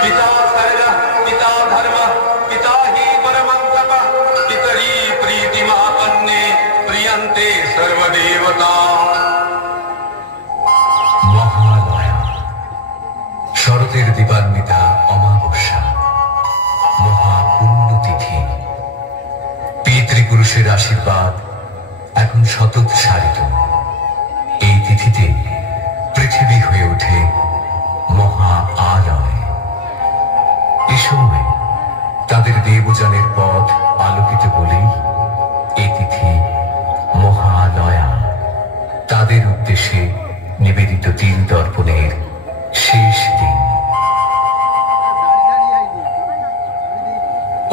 पिता सर्वः पिता धर्मः पिता हि परमं तपः पितरि प्रीतिमापन्ने प्रियन्ते सर्वदेवता। মহালয়া, শরতের দিবান্বিতা অমাবস্যা, মহাপুণ্যতিথি। পিতৃপুরুষের আশীর্বাদ এখন সতত সারিত। এই তিথিতে পৃথিবী হয়ে ওঠে মহা আলয়। এ সময় তাদের দেবযানের পথ আলোকিত বলেই এই তিথি মহালয়া। তাদের উদ্দেশ্যে নিবেদিত তিল দর্পণের শেষ দিন।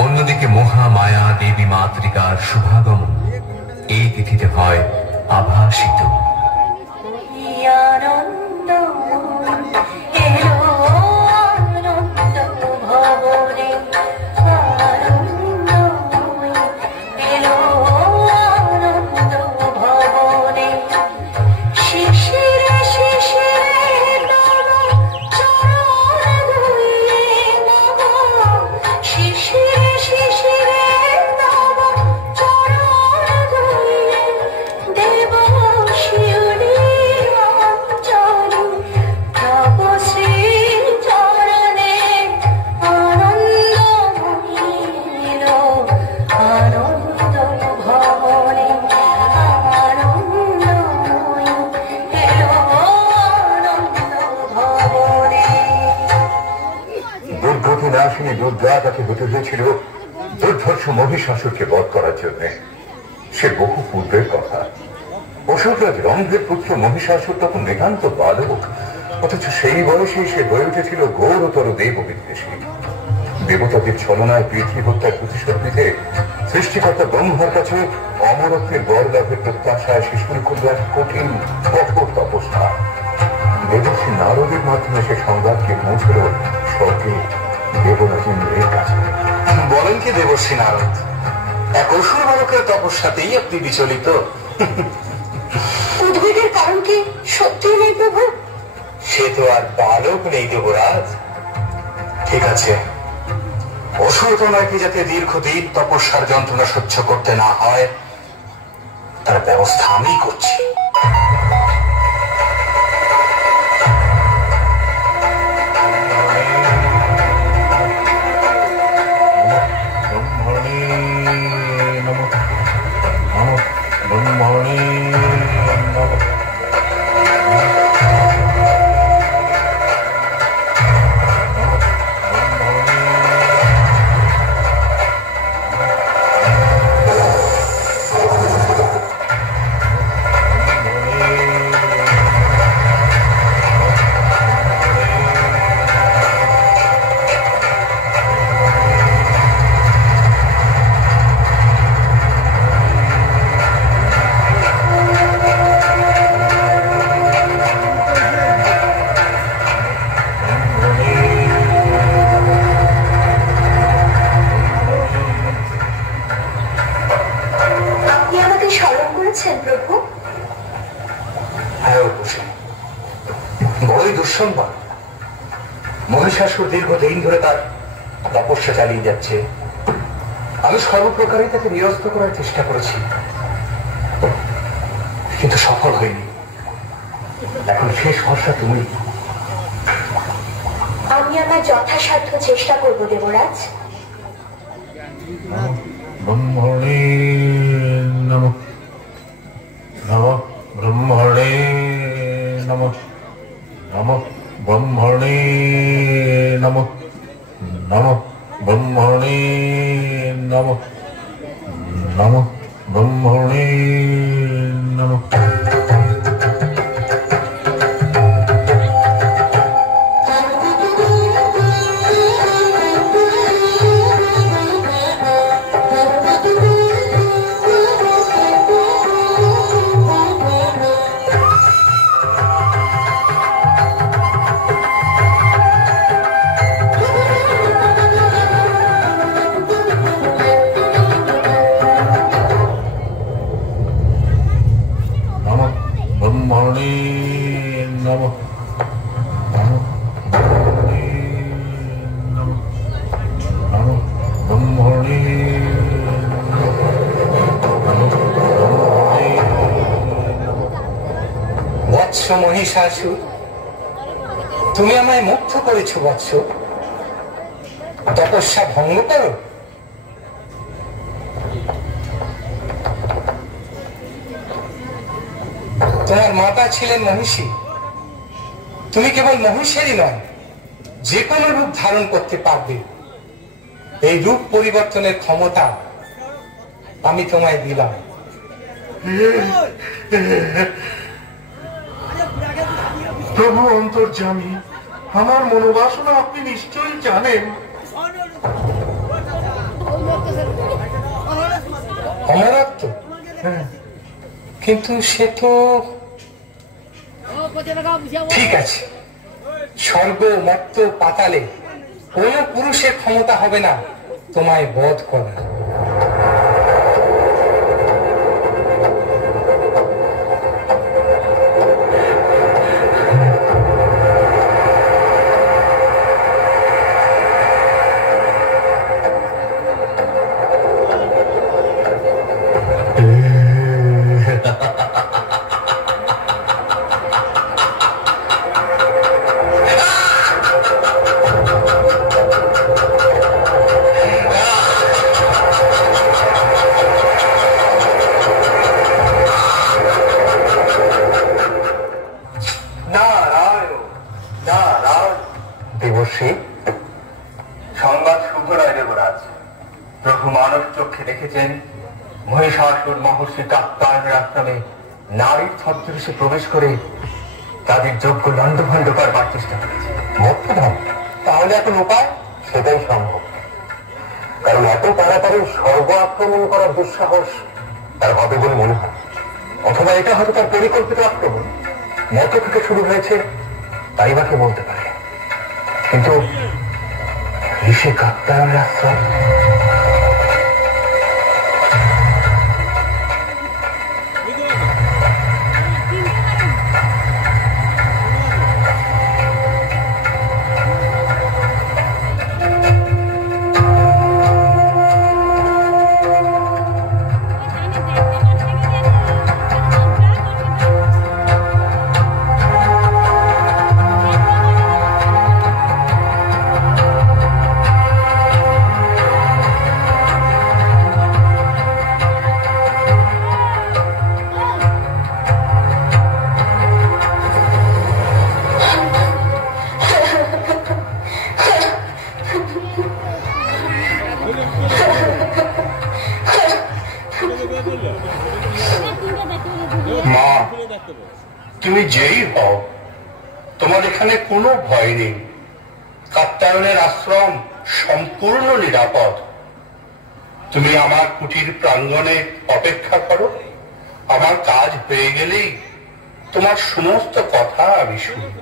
অন্যদিকে মহামায়া দেবী মাতৃকার শুভাগমন এই তিথিতে হয় আভাসিত। দুর্গা তাকে হতে হয়েছিল দুর্ধর্ষ মহিষাসুরকে বধ করার জন্য। সে বহু পূর্বের কথা। অসুররাজ রম্ভের পুত্র মহিষাসুর তখন নিতান্ত বালক, অথচ সেই বয়সেই সে হয়ে উঠেছিল ঘোরতর দেব বিদ্বেষী। দেবতাদের ছলনায় পৃথিবী হত্যার প্রতিশোধ নিতে সৃষ্টিকর্তা ব্রহ্মার কাছে অমরত্বের বর লাভের প্রত্যাশায় সে শুরু করল এক কঠিন কঠোর তপস্যা। দেবর্ষী নারদের মাধ্যমে সে সংবাদকে পৌঁছল স্বর্গে দেবরাজ ইন্দ্রের কাছে। বলেন কি দেবর্ষী নারদ, এক অসুর বালকের তপস্যাতেই আপনি বিচলিত? উদ্বেগের কারণ কি সত্যি নেই প্রভু? সে তো আর বালক নেই দেবরাজ। ঠিক আছে, অসুরতনাকে যাতে দীর্ঘদিন তপস্যার যন্ত্রণা সহ্য করতে না হয় তার ব্যবস্থা আমি করছি। মহিষাসুর দীর্ঘদিন ধরে তার তপস্যা চালিয়ে যাচ্ছে। আমি সর্বপ্রকারে তাকে নিরস্ত করার চেষ্টা করেছি, কিন্তু সফল হয়নি। এখন শেষ ভরসা তুমি। আমি আমার যথাসাধ্য চেষ্টা করব দেবরাজ। ব্রহ্মণে নমঃ, নমঃ ব্রহ্মণে নমঃ, নমঃ ব্রহ্মণে নমঃ, নমঃ ব্রহ্মণে নমঃ, নমঃ ব্রহ্মণে নমঃ। বৎস মহিষাসুর, তুমি আমায় মুগ্ধ করেছ বৎস। তপস্যা ভঙ্গ করো। তোমার মাতা ছিলেন মহিষী, তুমি কেবল মহিষেরই নয়, যে কোনো রূপ ধারণ করতে পারবে। এই রূপ পরিবর্তনের ক্ষমতা আমি তোমায় দিলাম। প্রভু অন্তর্যামী, আমার মনোবাসনা আপনি নিশ্চয়ই জানেন। অমরত্ব? কিন্তু সে তো ঠিক আছে, স্বর্গ মর্ত পাতালে কোন পুরুষের ক্ষমতা হবে না তোমায় বধ করার। সংবাদ শুভ নয় দেবরাজ। প্রভু মানব চক্ষে দেখেছেন মহিষাসুর মহর্ষি কাত্যায়নের আশ্রমে নারীর ছদ্মবেশে প্রবেশ করে তাদের যোগ্য লণ্ডভণ্ড করবার চেষ্টা করেছে। তাহলে এখন উপায়? সেটাই সম্ভব, কারণ এত তাড়াতাড়ি স্বর্গ আক্রমণ করার দুঃসাহস তার হবে বলে মনে হয়। অথবা এটা হয়তো তার পরিকল্পিত আক্রমণ, মত থেকে শুরু হয়েছে তাই বাকে বলতে পারে। কিন্তু ঋষি কাত্যায়নের আশ্রম, মা, তুমি যেই হও, তোমার এখানে কোনো ভয় নেই। কাত্যায়নের আশ্রম সম্পূর্ণ নিরাপদ। তুমি আমার কুটির প্রাঙ্গণে অপেক্ষা করো। আমার কাজ হয়ে গেলেই তোমার সমস্ত কথা আমি শুনব।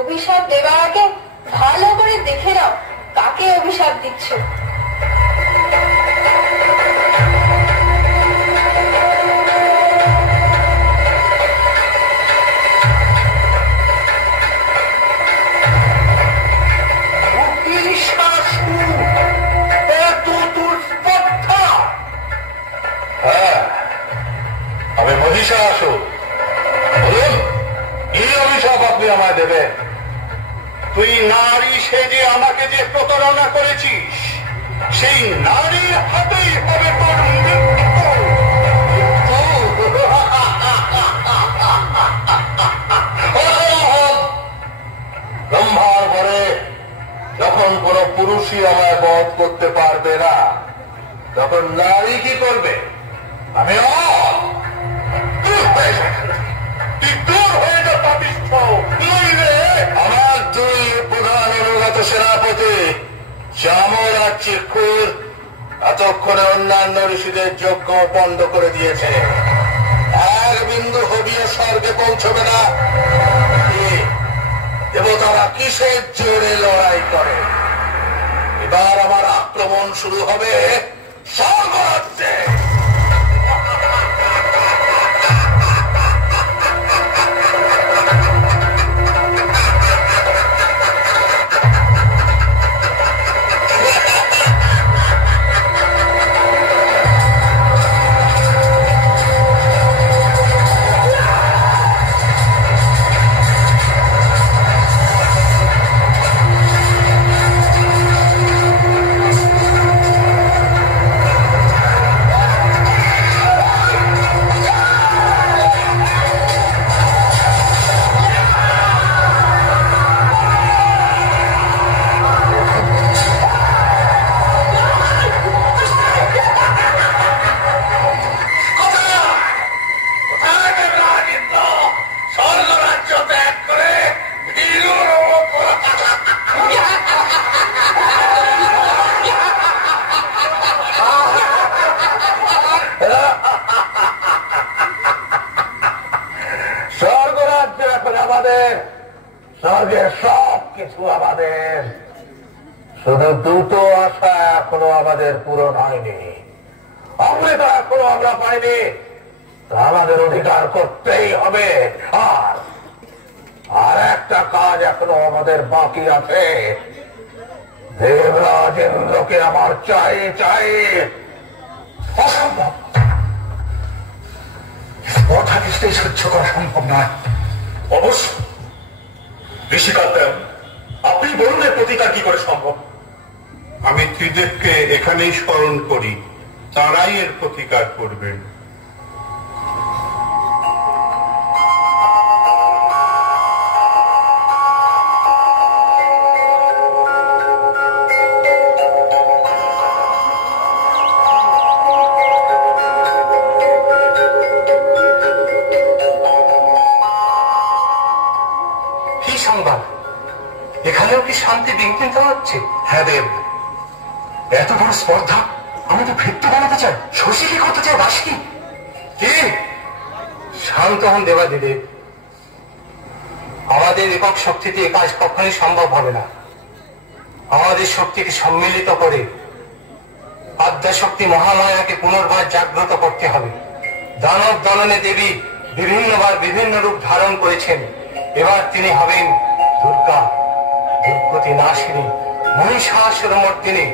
অভিশাপ দেবার আগে ভালো করে দেখে নাও কাকে অভিশাপ দিচ্ছ। আমি মহিষাসুর। বলুন, কি অভিশাপ আপনি আমায় দেবেন? তুই নারী সেজে আমাকে যে প্রতারণা করেছিস, সেই নারীর হাতেই হবে তোর মৃত্যু। ব্রহ্মার ঘরে যখন কোন পুরুষই আমায় বধ করতে পারবে না, তখন নারী কি করবে? আমি আমার দুই প্রধান অনুগত সেনাপতি চামর আর চিক্ষুর এতক্ষণে অন্যান্য ঋষিদের যজ্ঞ বন্ধ করে দিয়েছে। এক বিন্দু হবিও স্বর্গে পৌঁছবে না। দেবতারা কিসের জোরে লড়াই করে? এবার আমার আক্রমণ শুরু হবে স্বর্গরাজ্যে। স্বর্গের সব কিছু আমাদের, শুধু দুটো আশা এখনো আমাদের পূরণ হয়নি। অমৃত এখনো আমরা পাইনি, আমাদের অধিকার করতেই হবে। আর একটা কাজ এখনো আমাদের বাকি আছে। দেবরাজ ইন্দ্রকে আমার চাই চাই। অসম্ভব, কথা নিশ্চয়ই সহ্য করা সম্ভব নয়। অবশ্য ঋষিকান্তেন, আপনি বলুন এর প্রতিকার কি করে সম্ভব? আমি ত্রিদেবকে এখানেই স্মরণ করি, তারাই এর প্রতিকার করবেন। এখানেও কি শান্তি বিঘ্নিত হচ্ছে? হ্যাঁ দেব, এত বড় স্পর্ধা আমাদের ভৃত্য বানাতে চায়। শশী কি করতে চায়? দাসী কি? শান্ত হন দেবাদিদেব, আমাদের একক শক্তিতে এ কাজ কখনোই সম্ভব হবে না। আমাদের শক্তিকে সম্মিলিত করে আদ্যাশক্তি মহামায়াকে পুনর্বার জাগ্রত করতে হবে। দানব দলনে দেবী বিভিন্নবার বিভিন্ন রূপ ধারণ করেছেন, এবার তিনি হবেন দুর্গা, দুর্গতি নাশিনী, মহিষাসুরমর্দিনী।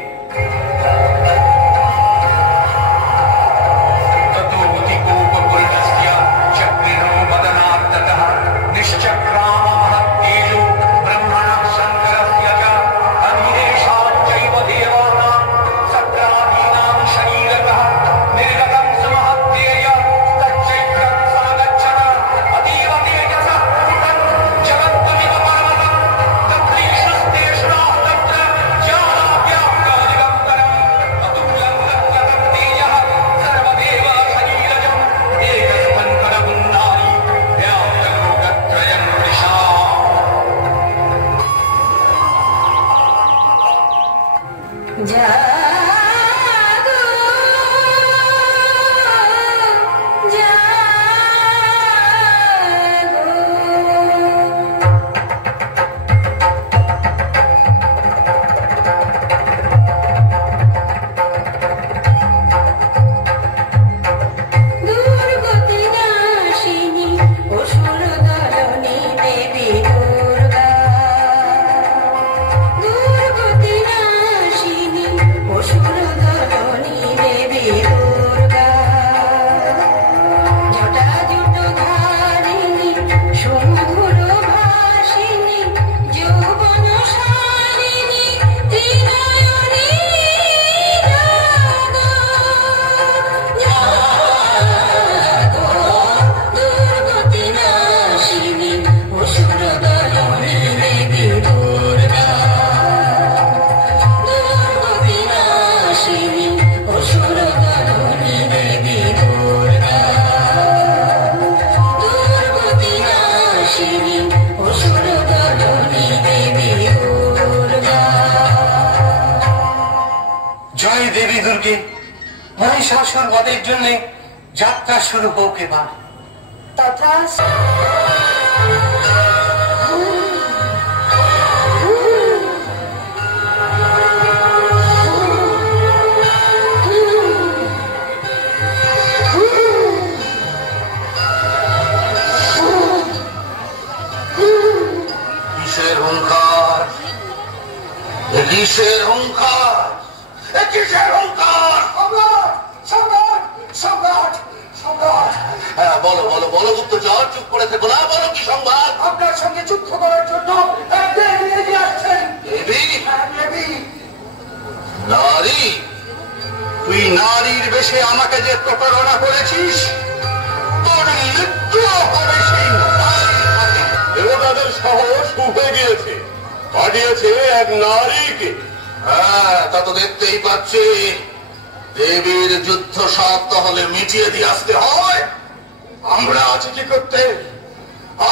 দুর্গে মহিষাসুর বধের জন্য যাত্রা শুরু হোক এবার। তথা কিসের হুঙ্কার, কিসের হুঙ্কার, কিসের হুঙ্কার? সম্রাট, সম্রাট, সম্রাট! হ্যাঁ, বলো বলো বলো গুপ্তচর, চুপ করে থেকো না, বলো কি সংবাদ? আপনার সঙ্গে যুদ্ধ করার জন্য এক দেবী এগিয়ে আসছেন। দেবী? দেবী নারী? তুই নারীর বেশে আমাকে যে প্রতারণা করেছিস, তোর মৃত্যু হবে সেই নারীর হাতে। দেবতাদের সাহস উঠে গিয়েছে, পাঠিয়েছে এক নারীকে। হ্যাঁ, তা তো দেখতেই পাচ্ছি। দেবীর যুদ্ধ সব তাহলে মিটিয়ে দিয়ে আসতে হয়। আমরা আছি কি করতে?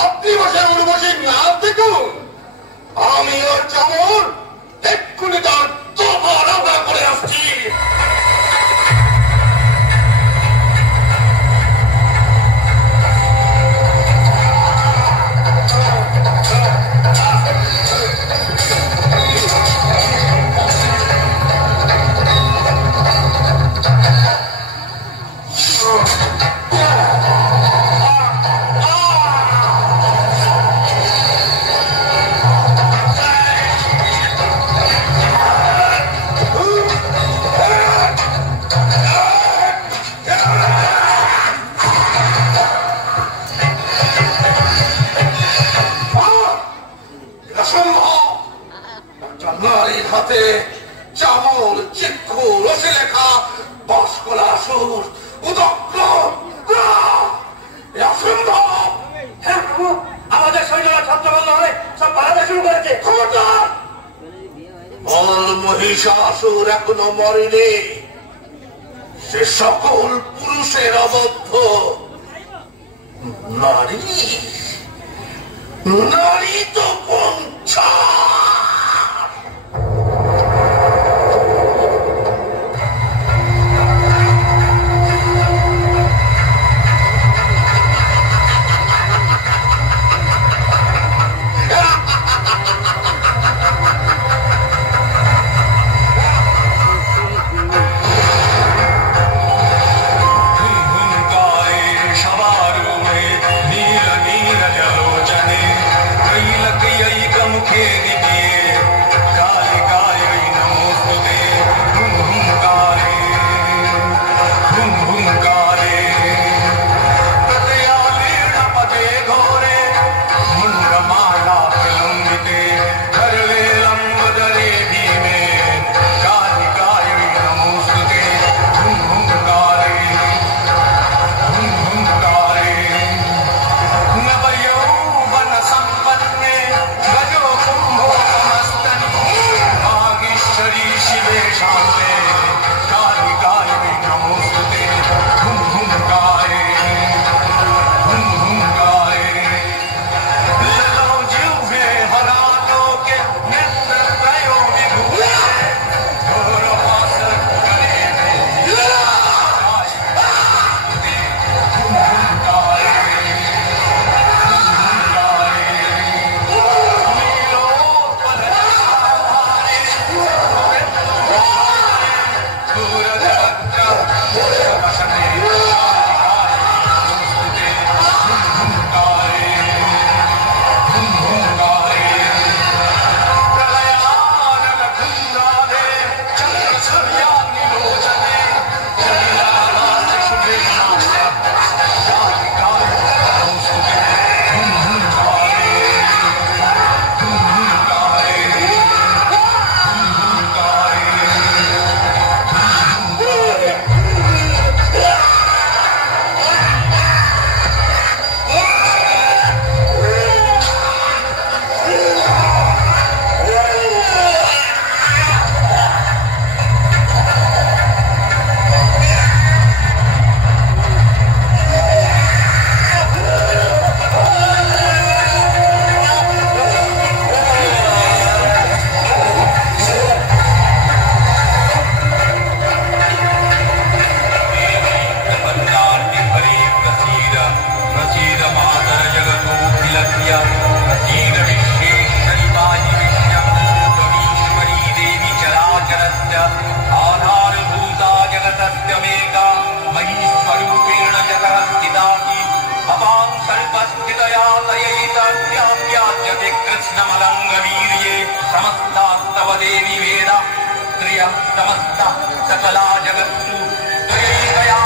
আপনি বসে উর্বশী না দেখুন, আমি ওর চামর এক্ষুনি তার তোপা করে আসছি। নারীর হাতে চামর, চিক্ষু, রসে লেখা বাসকলা সুর উদগ্র অসম্ভব। হ্যাঁ প্রভু, আমাদের সৈন্যরা ছত্রভঙ্গ হয়ে সব পালাতে শুরু করেছে। খবরদার! অল মহিষাসুর এখনো মরেনি, সে সকল পুরুষের অবদ্ধ। নারী, নারী তো পঞ্চা। नील नील जलोचने त्रैलक्यैकमुखे दिव्य कृत्स्नमलङ्गवीर्ये समस्तास्तव देवी वेद त्रियः समस्त सकला जगत्सु त्वयैकया